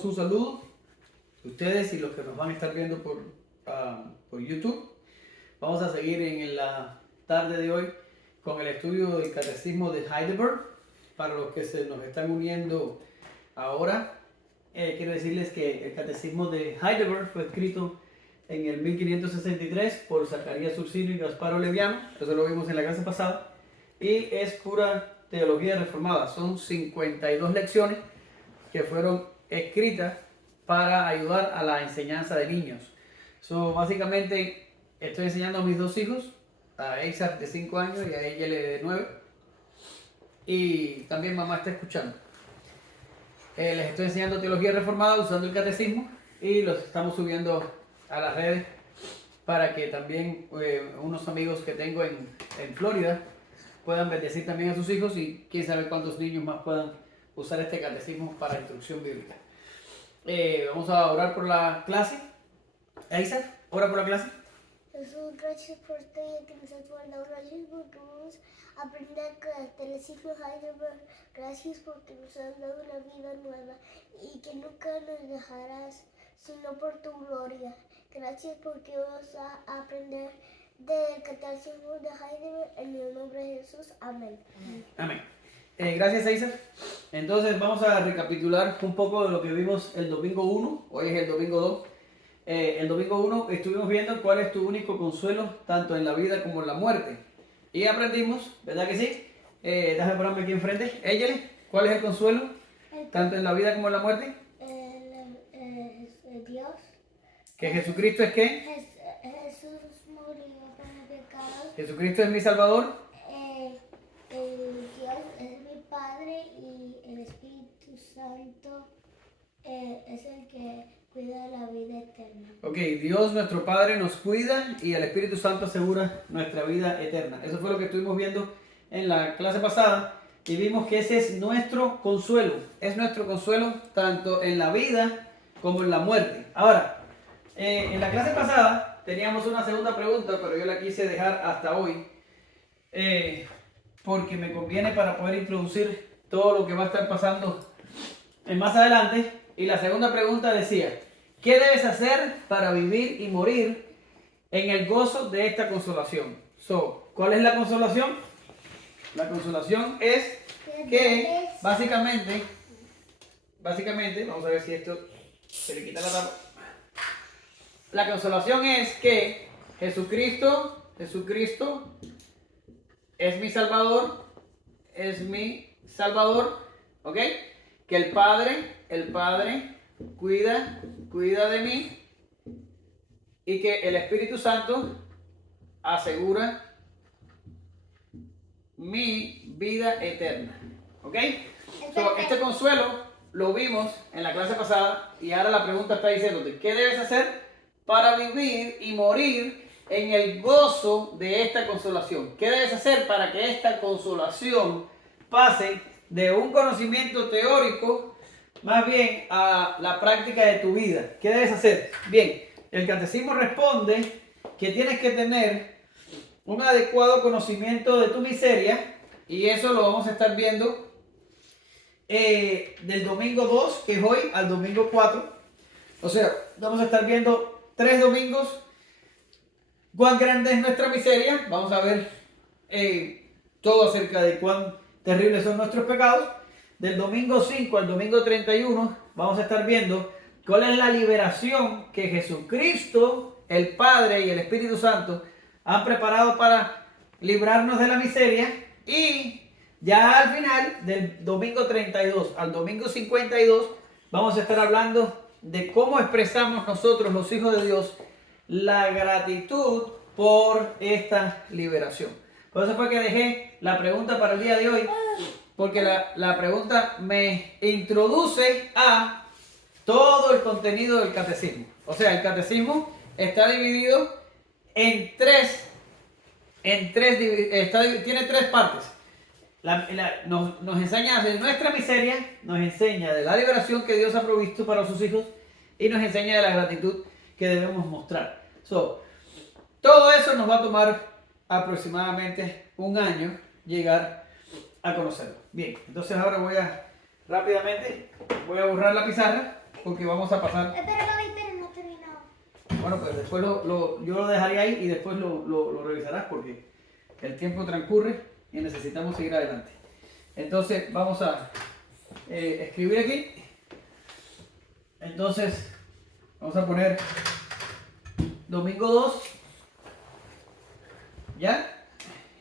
enviamos un saludo a ustedes y los que nos van a estar viendo por YouTube. Vamos a seguir en la tarde de hoy con el estudio del Catecismo de Heidelberg. Para los que se nos están uniendo ahora, quiero decirles que el Catecismo de Heidelberg fue escrito en el 1563 por Zacarías Ursino y Gasparo Leviano. Eso lo vimos en la clase pasada. Y es pura teología reformada. Son 52 lecciones que fueron escritas para ayudar a la enseñanza de niños. Básicamente estoy enseñando a mis dos hijos, a Isaac de 5 años y a ella de 9. Y también mamá está escuchando. Les estoy enseñando teología reformada usando el catecismo y los estamos subiendo a las redes para que también unos amigos que tengo en Florida puedan bendecir también a sus hijos y quién sabe cuántos niños más puedan usar este catecismo para instrucción bíblica. Vamos a orar por la clase. Isaac, ora por la clase. Jesús, gracias por este día que nos has guardado. Gracias porque vamos a aprender el Catecismo Heidelberg. Gracias porque nos has dado una vida nueva y que nunca nos dejarás sino por tu gloria. Gracias porque vamos a aprender del Catecismo de Heidelberg en el nombre de Jesús. Amén. Amén. Gracias, Isaac. Entonces vamos a recapitular un poco de lo que vimos el domingo 1. Hoy es el domingo 2. El domingo 1 estuvimos viendo cuál es tu único consuelo tanto en la vida como en la muerte. Y aprendimos, ¿verdad que sí? Déjame ponerme aquí enfrente. Éyele, ¿cuál es el consuelo tanto en la vida como en la muerte? Dios. ¿Que Jesucristo es qué? Jesús murió por los pecados. Jesucristo es mi Salvador. Dios es mi Padre y el Espíritu Santo es el que cuida la vida eterna. Ok, Dios nuestro Padre nos cuida y el Espíritu Santo asegura nuestra vida eterna. Eso fue lo que estuvimos viendo en la clase pasada y vimos que ese es nuestro consuelo. Es nuestro consuelo tanto en la vida como en la muerte. Ahora, en la clase pasada teníamos una segunda pregunta, pero yo la quise dejar hasta hoy porque me conviene para poder introducir todo lo que va a estar pasando más adelante. Y la segunda pregunta decía, ¿qué debes hacer para vivir y morir en el gozo de esta consolación? ¿Cuál es la consolación? La consolación es que básicamente, vamos a ver si esto se le quita la tapa. La consolación es que Jesucristo es mi Salvador, ¿ok? Que el Padre cuida de mí y que el Espíritu Santo asegura mi vida eterna, ¿ok? Este consuelo lo vimos en la clase pasada y ahora la pregunta está diciéndote, ¿qué debes hacer para vivir y morir en el gozo de esta consolación? ¿Qué debes hacer para que esta consolación pase de un conocimiento teórico más bien a la práctica de tu vida? ¿Qué debes hacer? Bien, el catecismo responde que tienes que tener un adecuado conocimiento de tu miseria y eso lo vamos a estar viendo del domingo 2, que es hoy, al domingo 4. O sea, vamos a estar viendo 3 domingos cuán grande es nuestra miseria. Vamos a ver todo acerca de cuán terribles son nuestros pecados. Del domingo 5 al domingo 31 vamos a estar viendo cuál es la liberación que Jesucristo, el Padre y el Espíritu Santo han preparado para librarnos de la miseria. Y ya al final del domingo 32 al domingo 52 vamos a estar hablando de cómo expresamos nosotros, los hijos de Dios, la gratitud por esta liberación. Por eso fue que dejé la pregunta para el día de hoy, porque la pregunta me introduce a todo el contenido del catecismo. O sea, el catecismo está dividido en tiene 3 partes. Nos enseña de nuestra miseria, nos enseña de la liberación que Dios ha provisto para sus hijos y nos enseña de la gratitud que debemos mostrar. Todo eso nos va a tomar aproximadamente un año llegar a conocerlo. Bien, entonces ahora rápidamente voy a borrar la pizarra porque vamos a pasar. Espera, Gaby, espera, no he terminado. Bueno, pues después yo lo dejaré ahí y después lo revisarás porque el tiempo transcurre y necesitamos seguir adelante. Entonces vamos a escribir aquí. Entonces vamos a poner domingo 2. ¿Ya?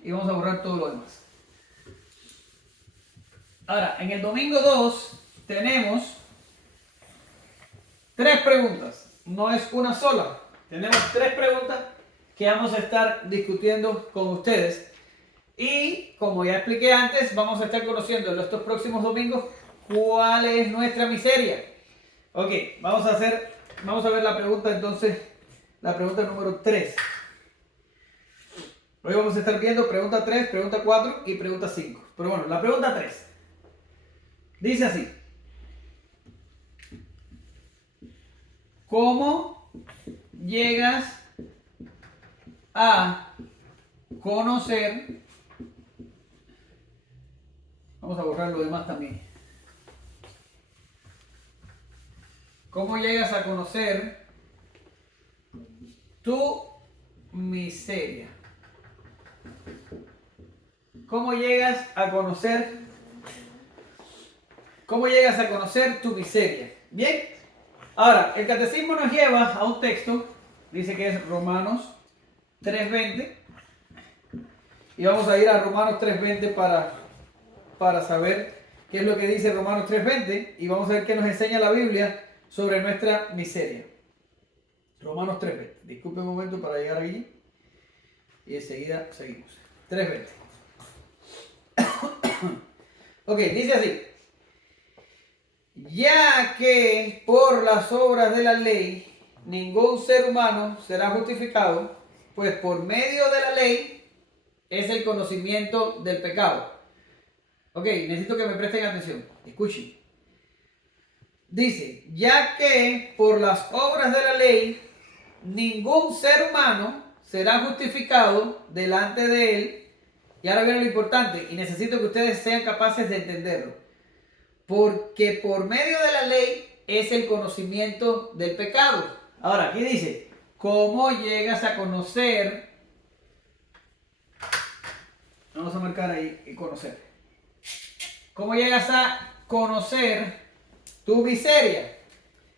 Y vamos a borrar todo lo demás. Ahora, en el domingo 2 tenemos 3 preguntas. No es una sola. Tenemos 3 preguntas que vamos a estar discutiendo con ustedes. Y como ya expliqué antes, vamos a estar conociendo en estos próximos domingos cuál es nuestra miseria. Ok, vamos a ver la pregunta entonces, la pregunta número 3. Hoy vamos a estar viendo pregunta 3, pregunta 4 y pregunta 5. Pero bueno, la pregunta 3 dice así. ¿Cómo llegas a conocer? Vamos a borrar lo demás también. ¿Cómo llegas a conocer tu miseria? ¿Cómo llegas a conocer tu miseria? Bien. Ahora, el catecismo nos lleva a un texto, dice que es Romanos 3:20. Y vamos a ir a Romanos 3:20 para saber qué es lo que dice Romanos 3:20 y vamos a ver qué nos enseña la Biblia sobre nuestra miseria. Romanos 3:20. Disculpe un momento para llegar allí y enseguida seguimos. 3:20. Ok, dice así. Ya que por las obras de la ley ningún ser humano será justificado, pues por medio de la ley es el conocimiento del pecado. Ok, necesito que me presten atención. Escuchen. Dice, ya que por las obras de la ley ningún ser humano será justificado delante de él. Y ahora viene lo importante, y necesito que ustedes sean capaces de entenderlo. Porque por medio de la ley es el conocimiento del pecado. Ahora, aquí dice, ¿cómo llegas a conocer? Vamos a marcar ahí, conocer. ¿Cómo llegas a conocer tu miseria?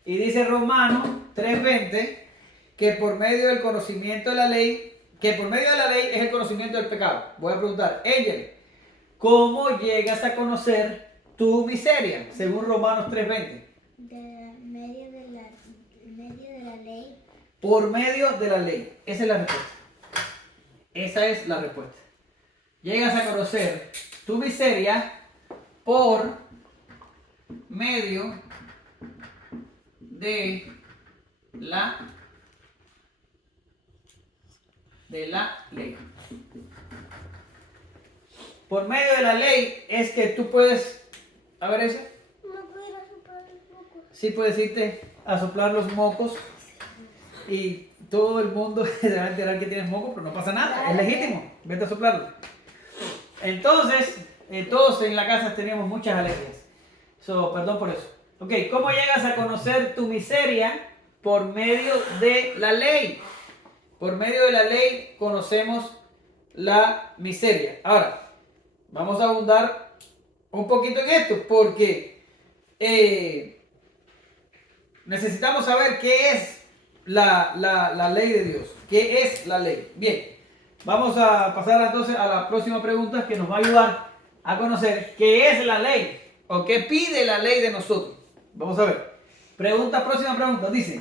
Y dice Romanos 3:20 que por medio del conocimiento de la ley, es el conocimiento del pecado. Voy a preguntar, Angel, ¿cómo llegas a conocer tu miseria? Según Romanos 3:20. Medio de la ley. Por medio de la ley. Esa es la respuesta. Esa es la respuesta. Llegas a conocer tu miseria por medio de la ley. Por medio de la ley es que tú puedes, a ver eso. No puedo ir a soplar los mocos. Sí puedes irte a soplar los mocos y todo el mundo se va a enterar que tienes mocos, pero no pasa nada, es legítimo, vete a soplarlo. Entonces, todos en la casa teníamos muchas alergias. Perdón por eso. Ok, ¿cómo llegas a conocer tu miseria? Por medio de la ley. Por medio de la ley conocemos la miseria. Ahora, vamos a abundar un poquito en esto porque necesitamos saber qué es la ley de Dios. ¿Qué es la ley? Bien, vamos a pasar entonces a la próxima pregunta que nos va a ayudar a conocer qué es la ley o qué pide la ley de nosotros. Vamos a ver. Próxima pregunta. Dice,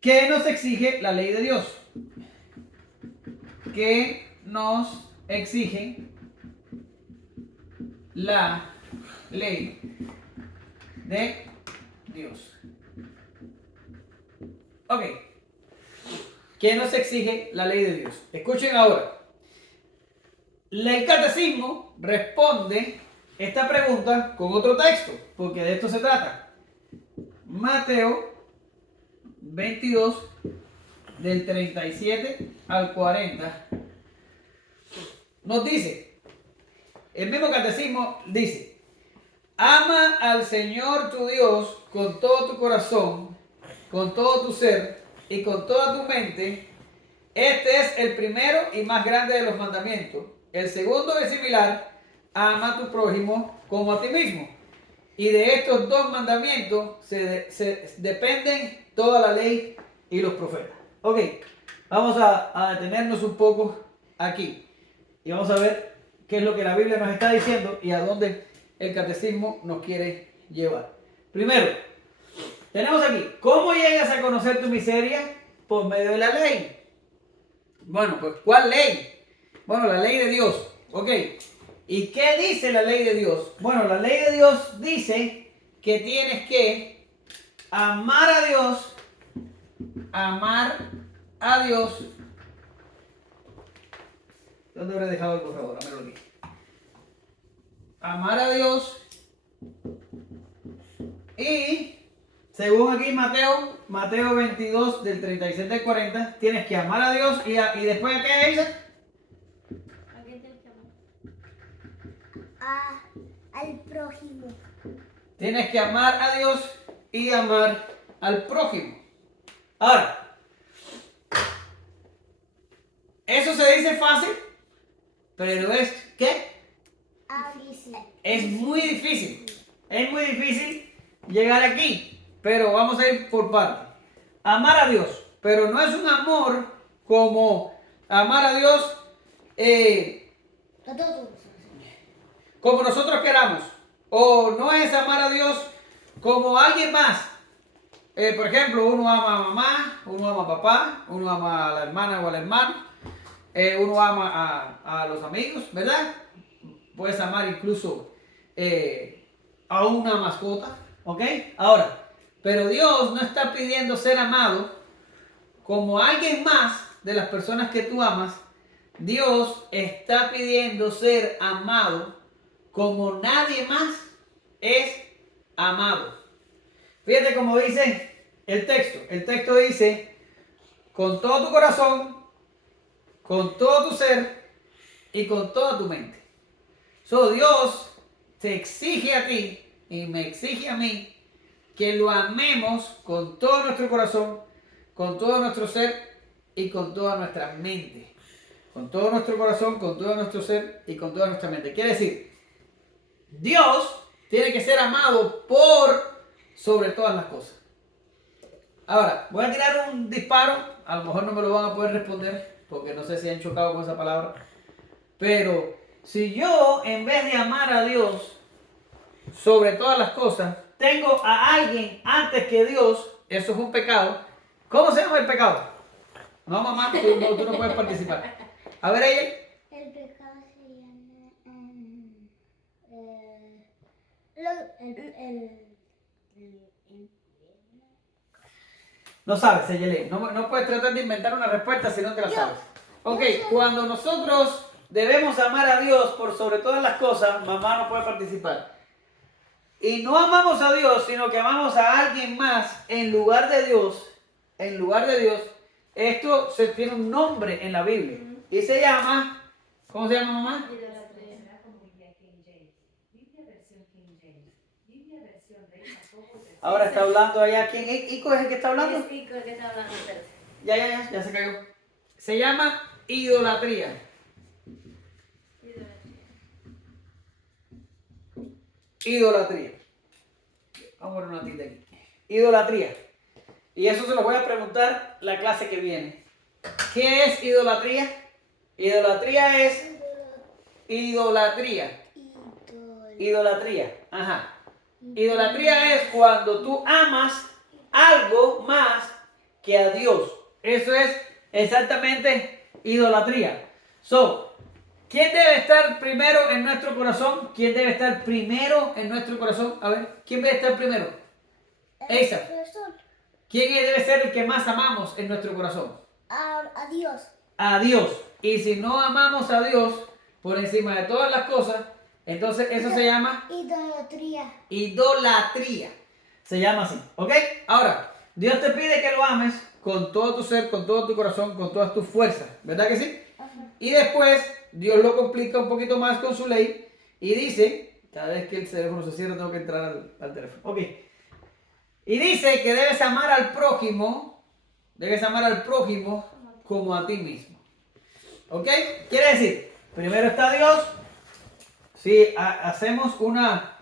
¿qué nos exige la ley de Dios? ¿Qué nos exige la ley de Dios? Ok. ¿Qué nos exige la ley de Dios? Escuchen ahora. El catecismo responde esta pregunta con otro texto, porque de esto se trata. Mateo 22, del 37 al 40, nos dice, el mismo catecismo dice, ama al Señor tu Dios con todo tu corazón, con todo tu ser y con toda tu mente. Este es el primero y más grande de los mandamientos. El segundo es similar: ama a tu prójimo como a ti mismo. Y de estos dos mandamientos se dependen toda la ley y los profetas. Ok, vamos a detenernos un poco aquí y vamos a ver qué es lo que la Biblia nos está diciendo y a dónde el catecismo nos quiere llevar. Primero, tenemos aquí: ¿cómo llegas a conocer tu miseria? Por medio de la ley. Bueno, pues ¿cuál ley? Bueno, la ley de Dios. Ok. ¿Y qué dice la ley de Dios? Bueno, la ley de Dios dice que tienes que amar a Dios. Amar a Dios. ¿Dónde habré dejado el borrador? Dámelo aquí. Amar a Dios. Y según aquí Mateo 22 del 37 al 40, tienes que amar a Dios y después ¿qué dice? ¿A quién tienes que amar? Al prójimo. Tienes que amar a Dios y amar al prójimo. Ahora, eso se dice fácil, pero es ¿qué? Es muy difícil. Es muy difícil llegar aquí, pero vamos a ir por partes. Amar a Dios, pero no es un amor como amar a Dios como nosotros queramos, o no es amar a Dios como alguien más. Por ejemplo, uno ama a mamá, uno ama a papá, uno ama a la hermana o al hermano, uno ama a los amigos, ¿verdad? Puedes amar incluso a una mascota, ¿ok? Ahora, pero Dios no está pidiendo ser amado como alguien más de las personas que tú amas. Dios está pidiendo ser amado como nadie más es amado. Fíjate cómo dice el texto. El texto dice: con todo tu corazón, con todo tu ser y con toda tu mente. Dios te exige a ti y me exige a mí que lo amemos con todo nuestro corazón, con todo nuestro ser y con toda nuestra mente. Con todo nuestro corazón, con todo nuestro ser y con toda nuestra mente. Quiere decir, Dios tiene que ser amado por sobre todas las cosas. Ahora, voy a tirar un disparo. A lo mejor no me lo van a poder responder porque no sé si han chocado con esa palabra. Pero si yo, en vez de amar a Dios sobre todas las cosas, tengo a alguien antes que Dios, eso es un pecado. ¿Cómo se llama el pecado? No, mamá, tú no puedes participar. A ver, ella. El pecado se llama No sabes, Eyele. No puedes tratar de inventar una respuesta si no te la sabes. Ok, cuando nosotros debemos amar a Dios por sobre todas las cosas, mamá no puede participar. Y no amamos a Dios, sino que amamos a alguien más en lugar de Dios. En lugar de Dios. Esto tiene un nombre en la Biblia. Y se llama, ¿cómo se llama, mamá? Ahora está hablando allá. ¿Quién? ¿Ico es el que está hablando? Es Ico el que está hablando. Ya se cayó. Se llama idolatría. Idolatría. Vamos a poner una tilde aquí. Idolatría. Y eso se lo voy a preguntar la clase que viene. ¿Qué es idolatría? Idolatría es idolatría. Idolatría. Ajá. Idolatría es cuando tú amas algo más que a Dios. Eso es exactamente idolatría. ¿Quién debe estar primero en nuestro corazón? ¿Quién debe estar primero en nuestro corazón? A ver, ¿quién debe estar primero? Esa. ¿Quién debe ser el que más amamos en nuestro corazón? A Dios. A Dios. Y si no amamos a Dios por encima de todas las cosas, entonces eso se llama idolatría. Idolatría. Se llama así. ¿Ok? Ahora, Dios te pide que lo ames con todo tu ser, con todo tu corazón, con todas tus fuerzas. ¿Verdad que sí? Ajá. Y después Dios lo complica un poquito más con su ley y dice, cada vez que el teléfono se cierra tengo que entrar al teléfono. Ok. Y dice que debes amar al prójimo como a ti mismo. ¿Ok? Quiere decir, primero está Dios. Si hacemos una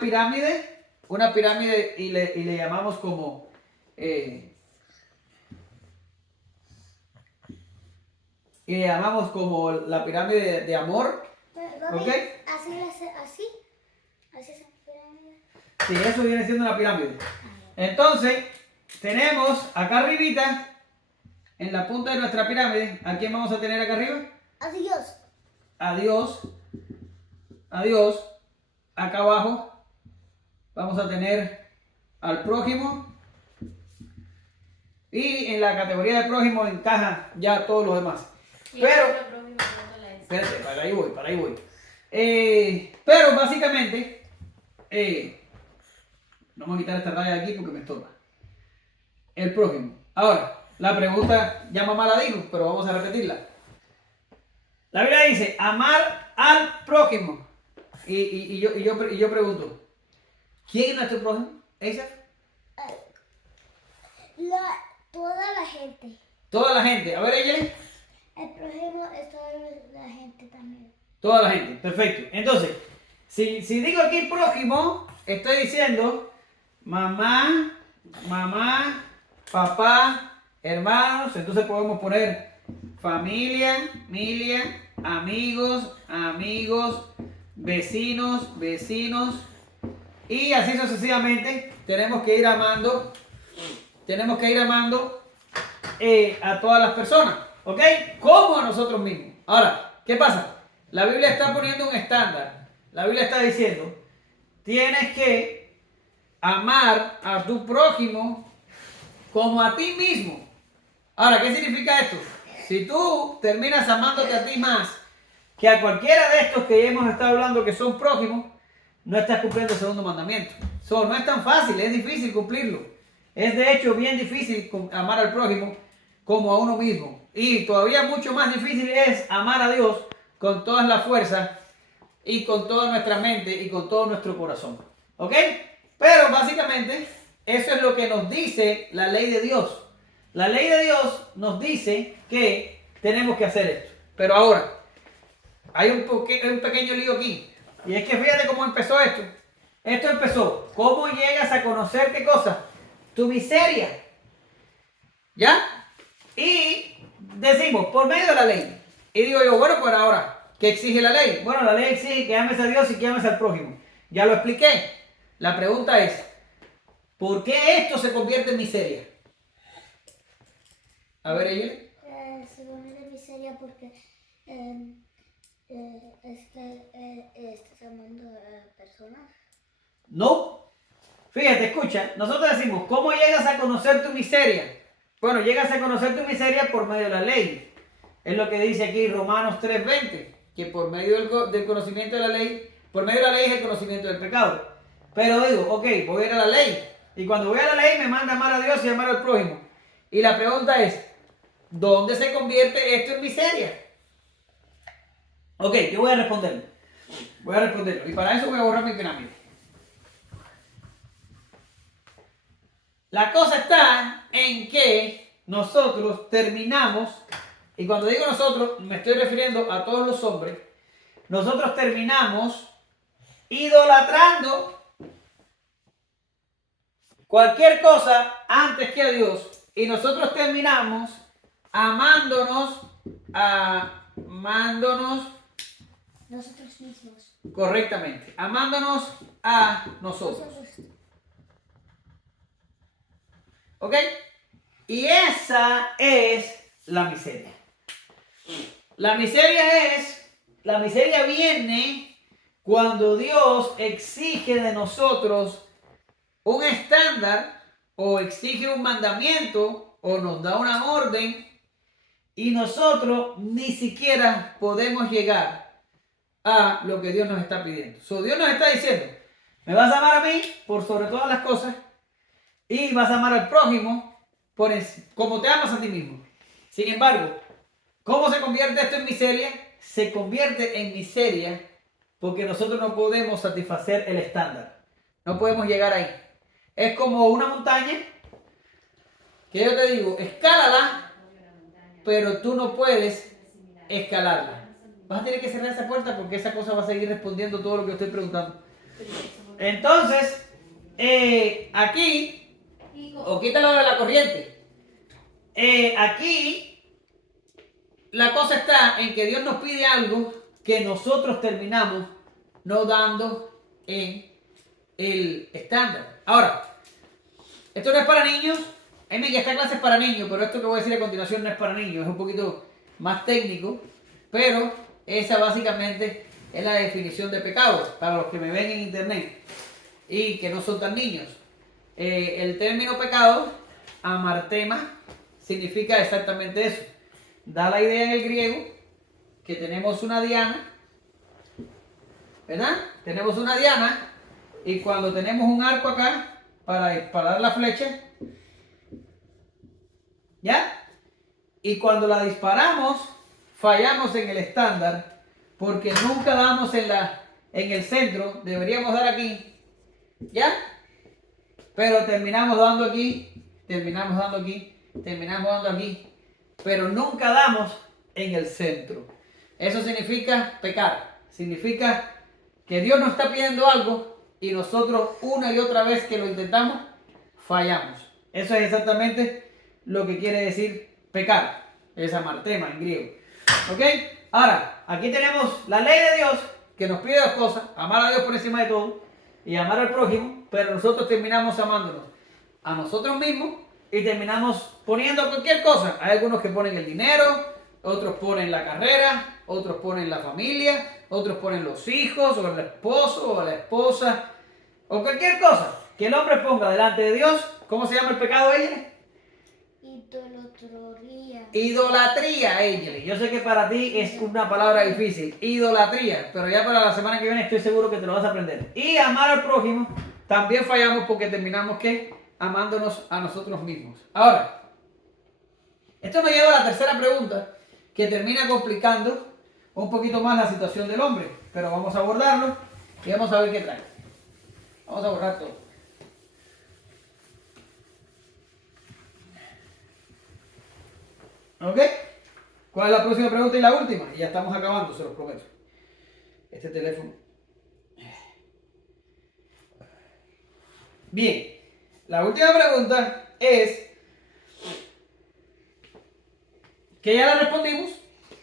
pirámide y le llamamos como la pirámide de amor. ¿Ok? Así es la pirámide. Sí, eso viene siendo una pirámide. Entonces, tenemos acá arribita, en la punta de nuestra pirámide, ¿a quién vamos a tener acá arriba? Adiós. A Dios. A Dios. Acá abajo vamos a tener al prójimo. Y en la categoría de prójimo encaja ya todos los demás. Pero, espérate, para ahí voy. Pero básicamente, no vamos a quitar esta raya de aquí porque me estorba. El prójimo. Ahora, la pregunta ya mamá la dijo, pero vamos a repetirla. La Biblia dice, amar al prójimo. Y yo pregunto, ¿quién es nuestro prójimo? ¿Esa? Toda la gente. Toda la gente. A ver, ella. El prójimo es toda la gente también. Toda la gente, perfecto. Entonces, si digo aquí prójimo, estoy diciendo mamá, papá, hermanos. Entonces podemos poner familia, amigos, vecinos. Y así sucesivamente tenemos que ir amando a todas las personas, ¿ok? Como a nosotros mismos. Ahora, ¿qué pasa? La Biblia está poniendo un estándar. La Biblia está diciendo, tienes que amar a tu prójimo como a ti mismo. Ahora, ¿qué significa esto? Si tú terminas amándote a ti más que a cualquiera de estos que hemos estado hablando que son prójimos, no estás cumpliendo el segundo mandamiento. No es tan fácil, es difícil cumplirlo. Es de hecho bien difícil amar al prójimo como a uno mismo. Y todavía mucho más difícil es amar a Dios con todas las fuerzas y con toda nuestra mente y con todo nuestro corazón. ¿Ok? Pero básicamente eso es lo que nos dice la ley de Dios. La ley de Dios nos dice que tenemos que hacer esto. Pero ahora, hay un pequeño lío aquí. Y es que fíjate cómo empezó esto. Esto empezó. ¿Cómo llegas a conocer qué cosa? Tu miseria. ¿Ya? Y decimos, por medio de la ley. Y digo yo, bueno, pues ahora, ¿qué exige la ley? Bueno, la ley exige que ames a Dios y que ames al prójimo. Ya lo expliqué. La pregunta es, ¿por qué esto se convierte en miseria? A ver, ella. Se convierte en miseria porque estás amando a personas. No. Fíjate, escucha, nosotros decimos, ¿cómo llegas a conocer tu miseria? Bueno, llegas a conocer tu miseria por medio de la ley. Es lo que dice aquí Romanos 3:20, que por medio del conocimiento de la ley, por medio de la ley es el conocimiento del pecado. Pero digo, ok, voy a ir a la ley. Y cuando voy a la ley me manda a amar a Dios y a amar al prójimo. Y la pregunta es, ¿dónde se convierte esto en miseria? Ok, yo voy a responderlo. Y para eso voy a borrar mi pirámide. La cosa está en que nosotros terminamos, y cuando digo nosotros, me estoy refiriendo a todos los hombres, nosotros terminamos idolatrando cualquier cosa antes que a Dios, y nosotros terminamos amándonos Nosotros mismos. correctamente, amándonos a nosotros. ¿Ok? Y esa es la miseria. La miseria viene cuando Dios exige de nosotros un estándar o exige un mandamiento o nos da una orden y nosotros ni siquiera podemos llegar a lo que Dios nos está pidiendo. Dios nos está diciendo, me vas a amar a mí por sobre todas las cosas y vas a amar al prójimo como te amas a ti mismo. Sin embargo, ¿cómo se convierte esto en miseria? Se convierte en miseria porque nosotros no podemos satisfacer el estándar. No podemos llegar ahí. es como una montaña que yo te digo, escálala, pero tú no puedes escalarla. Vas a tener que cerrar esa puerta porque esa cosa va a seguir respondiendo todo lo que estoy preguntando. Entonces, aquí, o quítalo de la corriente. Aquí, la cosa está en que Dios nos pide algo que nosotros terminamos no dando en el estándar. Ahora, esto no es para niños. Esta clase es para niños, pero esto que voy a decir a continuación no es para niños, es un poquito más técnico, pero esa básicamente es la definición de pecado para los que me ven en internet y que no son tan niños. El término pecado, amartema, significa exactamente eso. Da la idea en el griego que tenemos una diana, ¿verdad? Tenemos una diana y cuando tenemos un arco acá para disparar la flecha, ¿ya? Y cuando la disparamos, fallamos en el estándar porque nunca damos en el centro, deberíamos dar aquí, ¿ya? Pero terminamos dando aquí, terminamos dando aquí, terminamos dando aquí, pero nunca damos en el centro. Eso significa pecar, significa que Dios nos está pidiendo algo y nosotros una y otra vez que lo intentamos, fallamos. Eso es exactamente lo que quiere decir pecar, es amartema en griego. ¿Ok? Ahora, aquí tenemos la ley de Dios que nos pide dos cosas, amar a Dios por encima de todo y amar al prójimo, pero nosotros terminamos amándonos a nosotros mismos y terminamos poniendo cualquier cosa. Hay algunos que ponen el dinero, otros ponen la carrera, otros ponen la familia, otros ponen los hijos, o el esposo, o la esposa, o cualquier cosa que el hombre ponga delante de Dios. ¿Cómo se llama el pecado, ella? Idolatría. Idolatría, ella. Yo sé que para ti es una palabra difícil, idolatría, pero ya para la semana que viene estoy seguro que te lo vas a aprender. Y amar al prójimo, también fallamos porque terminamos, ¿qué? Amándonos a nosotros mismos. Ahora, esto nos lleva a la tercera pregunta, que termina complicando un poquito más la situación del hombre, pero vamos a abordarlo y vamos a ver qué trae. Vamos a borrar todo. ¿Ok? ¿Cuál es la próxima pregunta y la última? Y ya estamos acabando, se los prometo. Este teléfono. Bien, la última pregunta es, que ya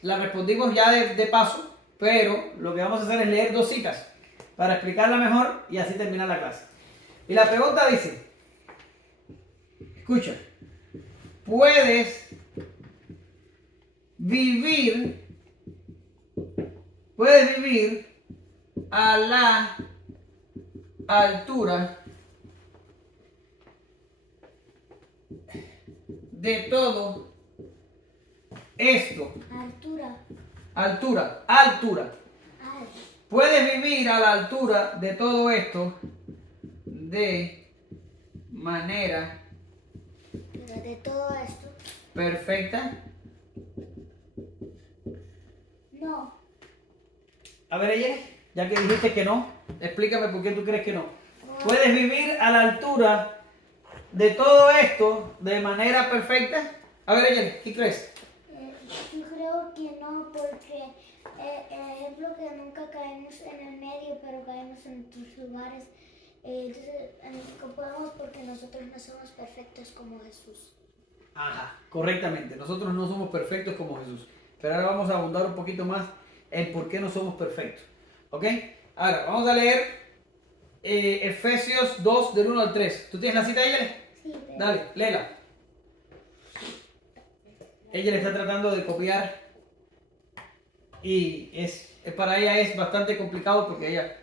la respondimos ya de paso, pero lo que vamos a hacer es leer dos citas para explicarla mejor y así terminar la clase. Y la pregunta dice, escucha, puedes vivir a la altura de todo esto. Altura. Puedes vivir a la altura de todo esto de manera De todo esto. perfecta. No. A ver, ella, ya que dijiste que no, explícame por qué tú crees que no. ¿Puedes vivir a la altura de todo esto de manera perfecta? A ver, ella, ¿qué crees? Yo creo que no, porque ejemplo que nunca caemos en el medio, pero caemos en otros lugares. Entonces, no podemos porque nosotros no somos perfectos como Jesús. Ajá, correctamente. Nosotros no somos perfectos como Jesús. Pero ahora vamos a abundar un poquito más en por qué no somos perfectos. ¿Ok? Ahora, vamos a leer Efesios 2, del 1 al 3. ¿Tú tienes la cita, ella? Sí, pero... Dale, léela. Ella le está tratando de copiar y para ella es bastante complicado porque ella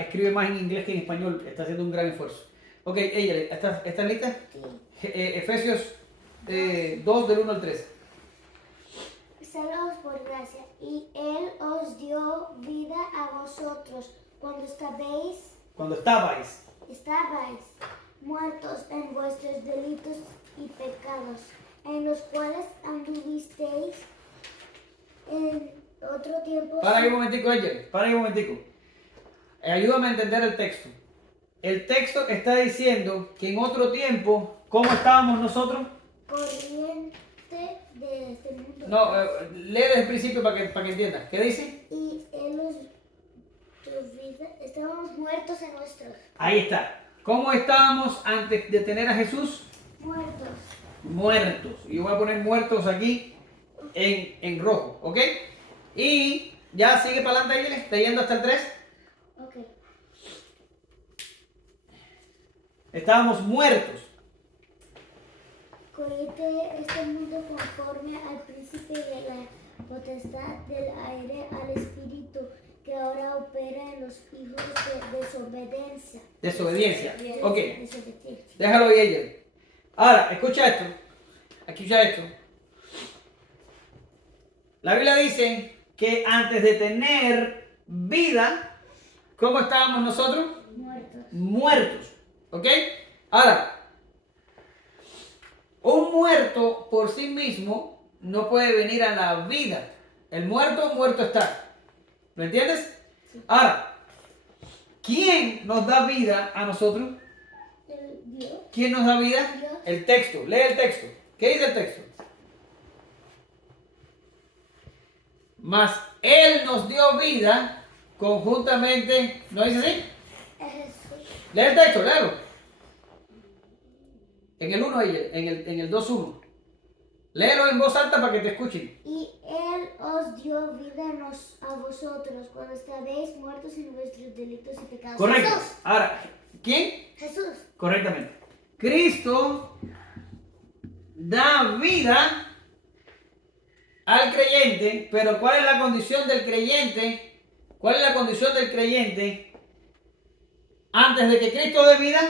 escribe más en inglés que en español. Está haciendo un gran esfuerzo. Ok, ella, ¿estás lista? Sí. Efesios 2, del 1 al 3. Salvados por gracia, y Él os dio vida a vosotros cuando estabais muertos en vuestros delitos y pecados, en los cuales anduvisteis en otro tiempo. Para ahí un momentico, ella. Para ahí un momentico. Ayúdame a entender el texto. el texto está diciendo que en otro tiempo, ¿cómo estábamos nosotros? Corriente de este mundo. No, lee desde el principio para que entiendas. ¿Qué dice? Y en nuestra vida estábamos muertos en nuestros. Ahí está. ¿Cómo estábamos antes de tener a Jesús? Muertos. Muertos. Y yo voy a poner muertos aquí en rojo, ¿ok? Y ya sigue para adelante, ahí, leyendo hasta el 3. Ok. Estábamos muertos. Corriente de este mundo conforme al príncipe de la potestad del aire, al espíritu que ahora opera en los hijos de desobediencia. Desobediencia. Ok. Desobediencia. Déjalo ahí, ella. Ahora, escucha esto. Escucha esto. La Biblia dice que antes de tener vida, ¿cómo estábamos nosotros? Muertos. Muertos. ¿Ok? Ahora, un muerto por sí mismo no puede venir a la vida. El muerto, muerto está. ¿Lo entiendes? Ahora, ¿quién nos da vida a nosotros? El Dios. ¿Quién nos da vida? Dios. El texto. Lee el texto. ¿Qué dice el texto? Mas Él nos dio vida conjuntamente. ¿No dice así? Es Jesús. Lee el texto, léelo. En el 1, en el 2:1. Léelo en voz alta para que te escuchen. Y Él os dio vida a vosotros cuando estabais muertos en vuestros delitos y pecados. Correcto. Jesús. Ahora, ¿quién? Jesús. Correctamente. Cristo da vida al creyente, pero ¿cuál es la condición del creyente? ¿Cuál es la condición del creyente? Antes de que Cristo dé vida,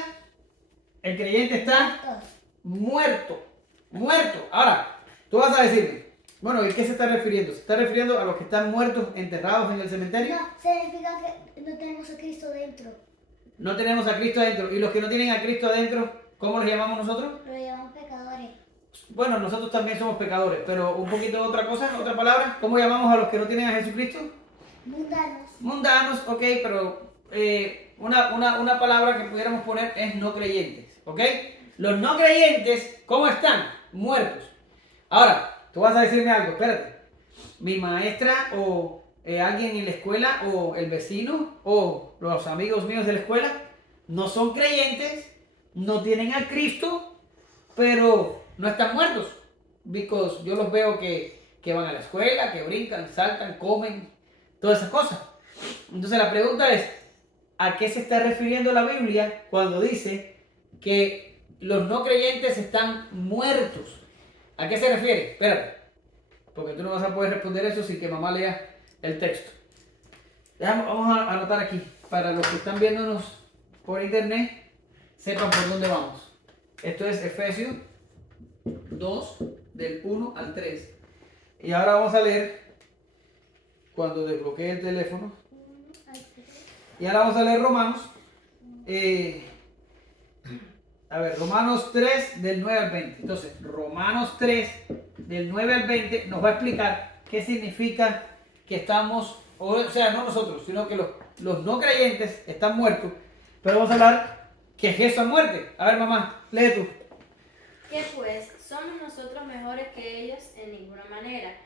el creyente está muerto. Muerto. Ahora, tú vas a decirme, bueno, ¿y qué se está refiriendo? ¿Se está refiriendo a los que están muertos, enterrados en el cementerio? No, significa que no tenemos a Cristo dentro. No tenemos a Cristo adentro. ¿Y los que no tienen a Cristo adentro, cómo los llamamos nosotros? Lo llamamos pecadores. Bueno, nosotros también somos pecadores, pero un poquito otra cosa, otra palabra. ¿Cómo llamamos a los que no tienen a Jesucristo? Mundanos. Mundanos, ok, pero una palabra que pudiéramos poner es no creyentes, ok. Los no creyentes, ¿cómo están? Muertos. Ahora, tú vas a decirme algo, espérate. Mi maestra o alguien en la escuela o el vecino o los amigos míos de la escuela no son creyentes, no tienen a Cristo, pero no están muertos. Because yo los veo que van a la escuela, que brincan, saltan, comen, todas esas cosas. Entonces la pregunta es, ¿a qué se está refiriendo la Biblia cuando dice que los no creyentes están muertos? ¿A qué se refiere? Espérate, porque tú no vas a poder responder eso sin que mamá lea el texto. Vamos a anotar aquí, para los que están viéndonos por internet, sepan por dónde vamos. Esto es Efesios 2, del 1 al 3. Y ahora vamos a leer, cuando desbloquee el teléfono, y ahora vamos a leer Romanos. Romanos 3, del 9 al 20. Entonces, Romanos 3, del 9 al 20, nos va a explicar qué significa que estamos, o sea, no nosotros, sino que los no creyentes están muertos. Pero vamos a hablar que es esa muerte. A ver, mamá, lee tú. ¿Qué pues? ¿Somos nosotros mejores que ellos? En ninguna manera.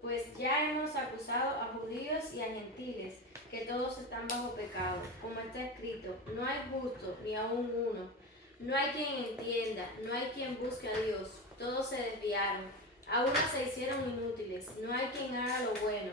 Pues ya hemos acusado a judíos y a gentiles, que todos están bajo pecado. Como está escrito, no hay justo ni aún uno. No hay quien entienda, no hay quien busque a Dios. Todos se desviaron. A uno se hicieron inútiles. No hay quien haga lo bueno.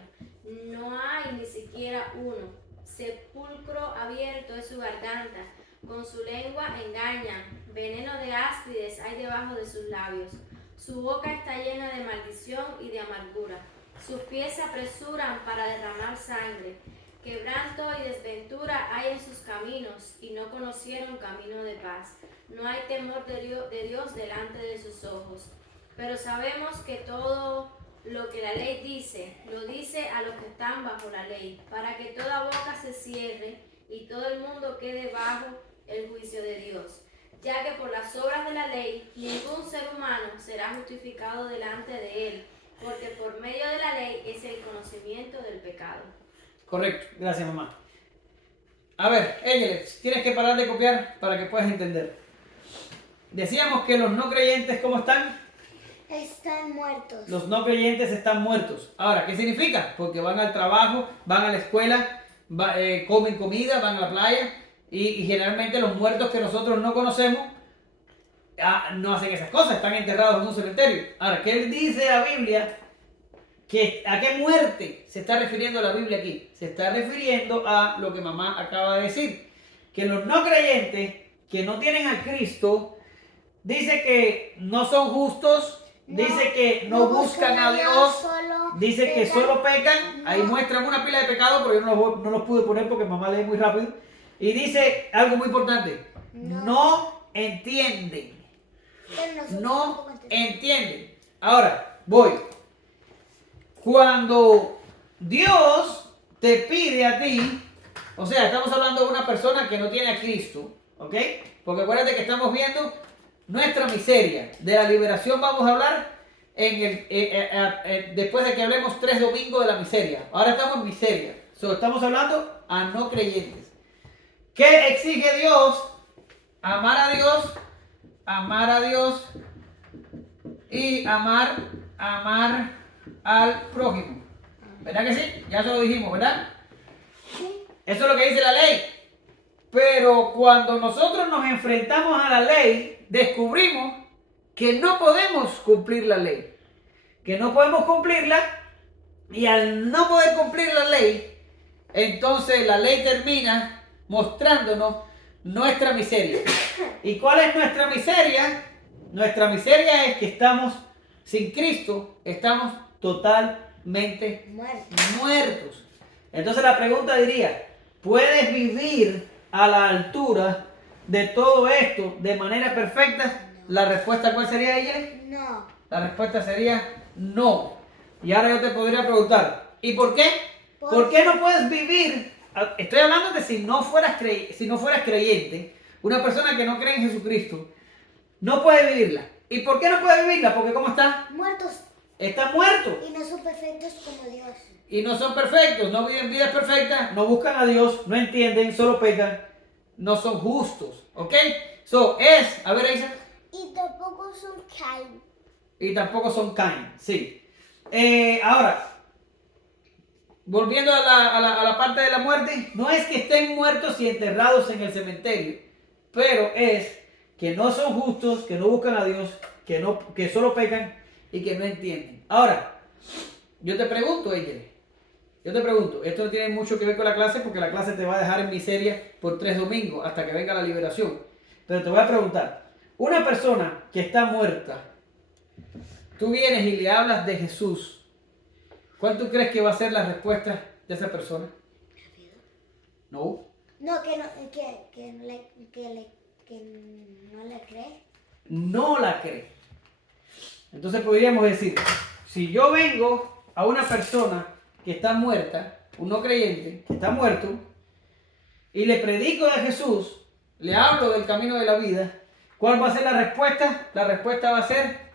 No hay ni siquiera uno. Sepulcro abierto es su garganta. Con su lengua engañan. Veneno de áspides hay debajo de sus labios. Su boca está llena de maldición y de amargura. Sus pies se apresuran para derramar sangre. Quebranto y desventura hay en sus caminos, y no conocieron camino de paz. No hay temor de Dios delante de sus ojos. Pero sabemos que todo lo que la ley dice, lo dice a los que están bajo la ley, para que toda boca se cierre y todo el mundo quede bajo el juicio de Dios. Ya que por las obras de la ley ningún ser humano será justificado delante de él, porque por medio de la ley es el conocimiento del pecado. Correcto, gracias mamá. A ver, Ángeles, tienes que parar de copiar para que puedas entender. Decíamos que los no creyentes, ¿cómo están? Están muertos. Los no creyentes están muertos. Ahora, ¿qué significa? Porque van al trabajo, van a la escuela, comen comida, van a la playa y generalmente los muertos que nosotros no conocemos no hacen esas cosas, están enterrados en un cementerio. Ahora, ¿qué dice la Biblia? ¿A qué muerte se está refiriendo la Biblia aquí? Se está refiriendo a lo que mamá acaba de decir. Que los no creyentes que no tienen a Cristo, dice que no son justos, dice que no buscan a Dios, dice que solo pecan. Ahí muestran una pila de pecados, pero yo no los pude poner porque mamá lee muy rápido. Y dice algo muy importante, no entienden. No entienden. Ahora, voy. Cuando Dios te pide a ti, o sea, estamos hablando de una persona que no tiene a Cristo, ¿ok? Porque acuérdate que estamos viendo nuestra miseria. De la liberación vamos a hablar después de que hablemos 3 domingos de la miseria. Ahora estamos en miseria. Estamos hablando a no creyentes. ¿Qué exige Dios? Amar a Dios y amar al prójimo. ¿Verdad que sí? Ya eso lo dijimos, ¿verdad? Sí. Eso es lo que dice la ley. Pero cuando nosotros nos enfrentamos a la ley, descubrimos que no podemos cumplir la ley. Que no podemos cumplirla, y al no poder cumplir la ley, entonces la ley termina mostrándonos nuestra miseria. ¿Y cuál es nuestra miseria? Nuestra miseria es que estamos sin Cristo, estamos totalmente muertos. Entonces la pregunta diría, ¿puedes vivir a la altura de todo esto de manera perfecta? ¿La respuesta cuál sería, ella? No. La respuesta sería no. Y ahora yo te podría preguntar, ¿y por qué? ¿Por qué no puedes vivir? Estoy hablando de si no fueras creyente, una persona que no cree en Jesucristo, no puede vivirla. ¿Y por qué no puede vivirla? Porque ¿cómo está? Muertos. Está muerto. Y no son perfectos como Dios. Y no son perfectos, no viven vidas perfectas, no buscan a Dios, no entienden, solo pecan, no son justos. ¿Ok? A ver, Isa. Y tampoco son Cain. Y tampoco son Cain, sí. Ahora, volviendo a la parte de la muerte, no es que estén muertos y enterrados en el cementerio, pero es que no son justos, que no buscan a Dios, que solo pecan y que no entienden. Ahora, yo te pregunto, esto no tiene mucho que ver con la clase porque la clase te va a dejar en miseria por 3 domingos hasta que venga la liberación. Pero te voy a preguntar, una persona que está muerta, tú vienes y le hablas de Jesús, ¿cuál tú crees que va a ser la respuesta de esa persona? No. No, que no le cree. No la cree. Entonces podríamos decir, si yo vengo a una persona que está muerta, un no creyente, que está muerto, y le predico de Jesús, le hablo del camino de la vida, ¿cuál va a ser la respuesta? La respuesta va a ser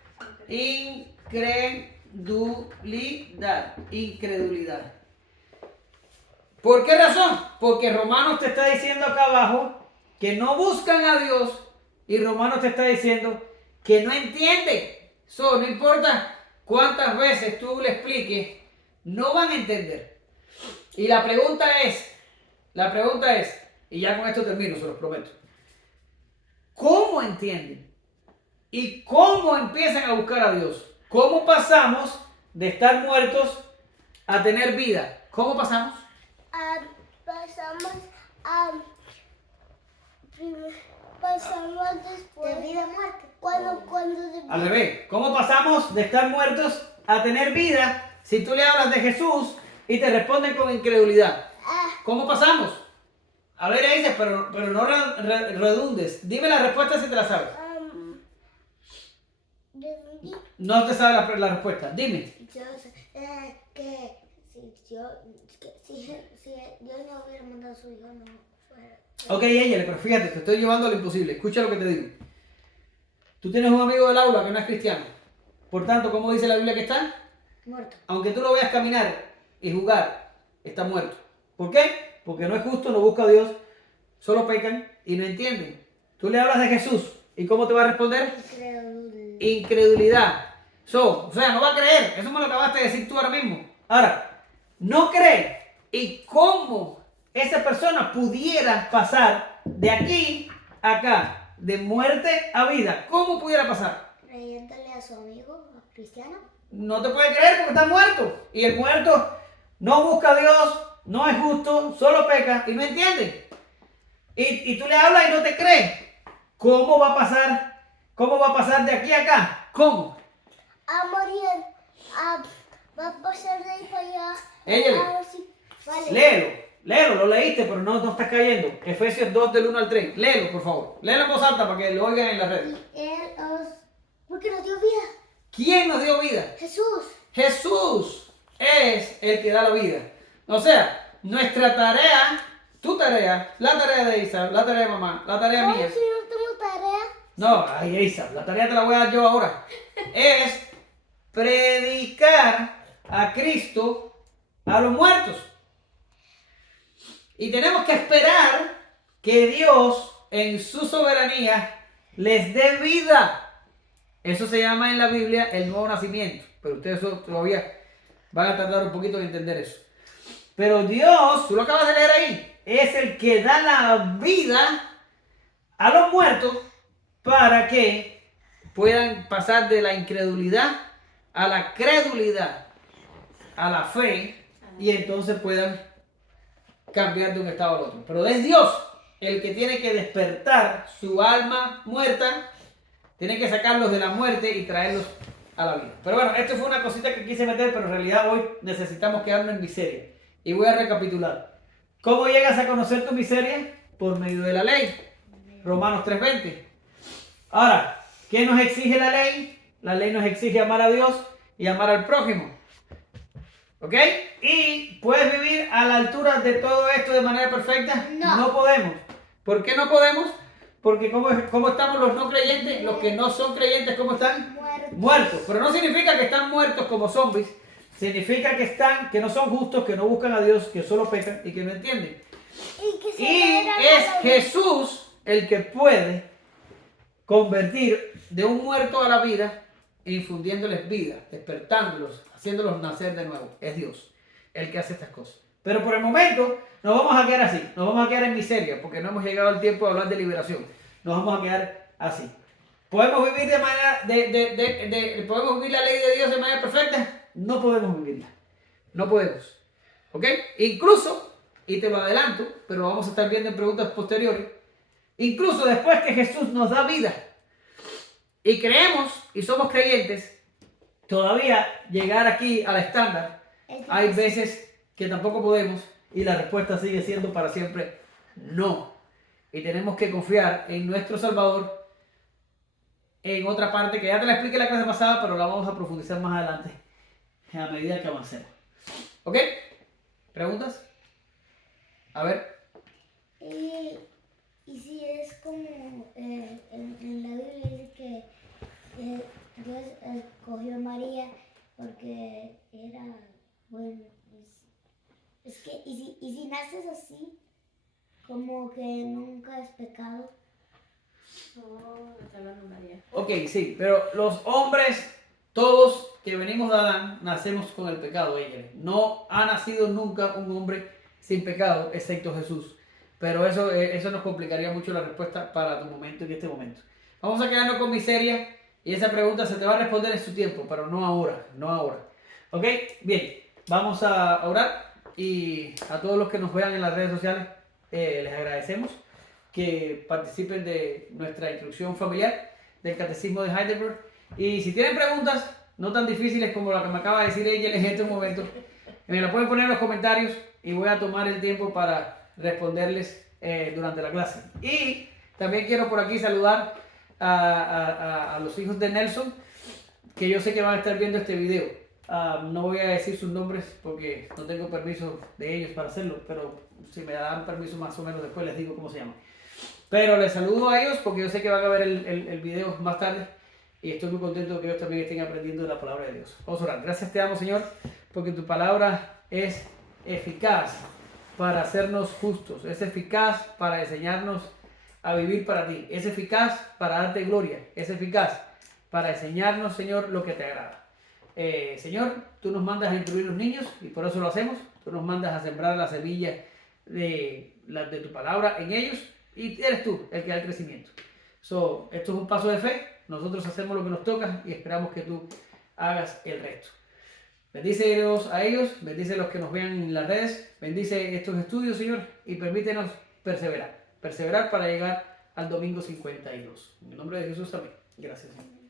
incredulidad. ¿Por qué razón? Porque Romanos te está diciendo acá abajo que no buscan a Dios y Romanos te está diciendo que no entienden. No importa cuántas veces tú le expliques, no van a entender. Y la pregunta es, y ya con esto termino, se los prometo, ¿cómo entienden? ¿Y cómo empiezan a buscar a Dios? ¿Cómo pasamos de estar muertos a tener vida? ¿Cómo pasamos? Pasamos después de vida a muerte. Al revés, ¿cómo pasamos de estar muertos a tener vida si tú le hablas de Jesús y te responden con incredulidad? ¿Cómo pasamos? A ver, ahí dice, pero no redundes. Dime la respuesta si te la sabes. No te sabes la respuesta. Dime. Si Dios no hubiera mandado a su hijo, no fuera. Ok, ella, pero fíjate, te estoy llevando a lo imposible. Escucha lo que te digo. Tú tienes un amigo del aula que no es cristiano. Por tanto, ¿cómo dice la Biblia que está? Muerto. Aunque tú lo veas caminar y jugar, está muerto. ¿Por qué? Porque no es justo, no busca a Dios, solo pecan y no entienden. Tú le hablas de Jesús y ¿cómo te va a responder? Incredulidad. O sea, no va a creer. Eso me lo acabaste de decir tú ahora mismo. Ahora, no cree. ¿Y cómo esa persona pudiera pasar de aquí a acá, de muerte a vida? ¿Cómo pudiera pasar? Creyéndole a su amigo cristiano. No te puede creer porque está muerto. Y el muerto no busca a Dios, no es justo, solo peca y no entiende. Y tú le hablas y no te cree. ¿Cómo va a pasar? ¿Cómo va a pasar de aquí a acá? ¿Cómo? A morir. Va a pasar de ahí para allá. Échale. Vale. Léelo, lo leíste, pero no estás cayendo. Efesios 2 del 1 al 3. Léelo, por favor. Léelo en voz alta para que lo oigan en la red. Y él porque nos dio vida. ¿Quién nos dio vida? Jesús. Jesús es el que da la vida. O sea, nuestra tarea, tu tarea, la tarea de Isa, la tarea de mamá, la tarea ¿Cómo mía. si no tengo tarea? No, ay Isa, la tarea te la voy a dar yo ahora. Es predicar a Cristo a los muertos. Y tenemos que esperar que Dios en su soberanía les dé vida. Eso se llama en la Biblia el nuevo nacimiento. Pero ustedes todavía van a tardar un poquito en entender eso. Pero Dios, tú lo acabas de leer ahí, es el que da la vida a los muertos para que puedan pasar de la incredulidad a la credulidad, a la fe, y entonces puedan cambiar de un estado al otro. Pero es Dios el que tiene que despertar su alma muerta, tiene que sacarlos de la muerte y traerlos a la vida. Pero bueno, esto fue una cosita que quise meter, pero en realidad hoy necesitamos quedarnos en miseria. Y voy a recapitular. ¿Cómo llegas a conocer tu miseria? Por medio de la ley. Romanos 3:20. Ahora, ¿qué nos exige la ley? La ley nos exige amar a Dios y amar al prójimo. ¿Ok? ¿Y puedes vivir a la altura de todo esto de manera perfecta? No. No podemos. ¿Por qué no podemos? Porque ¿cómo estamos los no creyentes? Los que no son creyentes, ¿cómo están? Muertos. Pero no significa que están muertos como zombies. Significa que no son justos, que no buscan a Dios, que solo pecan y que no entienden. Y es Jesús el que puede convertir de un muerto a la vida, infundiéndoles vida, despertándolos, haciéndolos nacer de nuevo. Es Dios el que hace estas cosas. Pero por el momento nos vamos a quedar así, nos vamos a quedar en miseria, porque no hemos llegado al tiempo de hablar de liberación. Nos vamos a quedar así. ¿Podemos vivir de manera, podemos vivir la ley de Dios de manera perfecta? No podemos vivirla. No podemos. ¿Ok? Incluso, y te lo adelanto, pero vamos a estar viendo en preguntas posteriores, incluso después que Jesús nos da vida y creemos y somos creyentes, todavía llegar aquí al estándar, hay veces que tampoco podemos y la respuesta sigue siendo para siempre no. Y tenemos que confiar en nuestro Salvador en otra parte que ya te la expliqué la clase pasada, pero la vamos a profundizar más adelante a medida que avancemos. ¿Ok? ¿Preguntas? A ver. Y si es como en la Biblia dice que Dios escogió a María porque era bueno. Es que, y si naces así, como que nunca has pecado. Ok, sí, pero los hombres, todos que venimos de Adán, nacemos con el pecado. No ha nacido nunca un hombre sin pecado, excepto Jesús. Pero eso nos complicaría mucho la respuesta para tu momento y este momento. Vamos a quedarnos con miseria y esa pregunta se te va a responder en su tiempo, pero no ahora, no ahora. ¿Ok? Bien, vamos a orar y a todos los que nos vean en las redes sociales les agradecemos que participen de nuestra instrucción familiar del Catecismo de Heidelberg. Y si tienen preguntas no tan difíciles como la que me acaba de decir ella en este momento, me la pueden poner en los comentarios y voy a tomar el tiempo para responderles durante la clase. Y también quiero por aquí saludar a los hijos de Nelson, que yo sé que van a estar viendo este video. No voy a decir sus nombres porque no tengo permiso de ellos para hacerlo, pero si me dan permiso más o menos después les digo cómo se llaman. Pero les saludo a ellos porque yo sé que van a ver el video más tarde y estoy muy contento de que ellos también estén aprendiendo de la palabra de Dios. Vamos a orar. Gracias te damos, Señor, porque tu palabra es eficaz para hacernos justos, es eficaz para enseñarnos a vivir para ti, es eficaz para darte gloria, es eficaz para enseñarnos, Señor, lo que te agrada. Señor, tú nos mandas a instruir a los niños y por eso lo hacemos. Tú nos mandas a sembrar la semilla de tu palabra en ellos y eres tú el que da el crecimiento. Esto es un paso de fe. Nosotros hacemos lo que nos toca y esperamos que tú hagas el resto. Bendícelos a ellos, bendice a los que nos vean en las redes, bendice estos estudios, Señor, y permítenos perseverar para llegar al domingo 52. En el nombre de Jesús, amén. Gracias, Señor.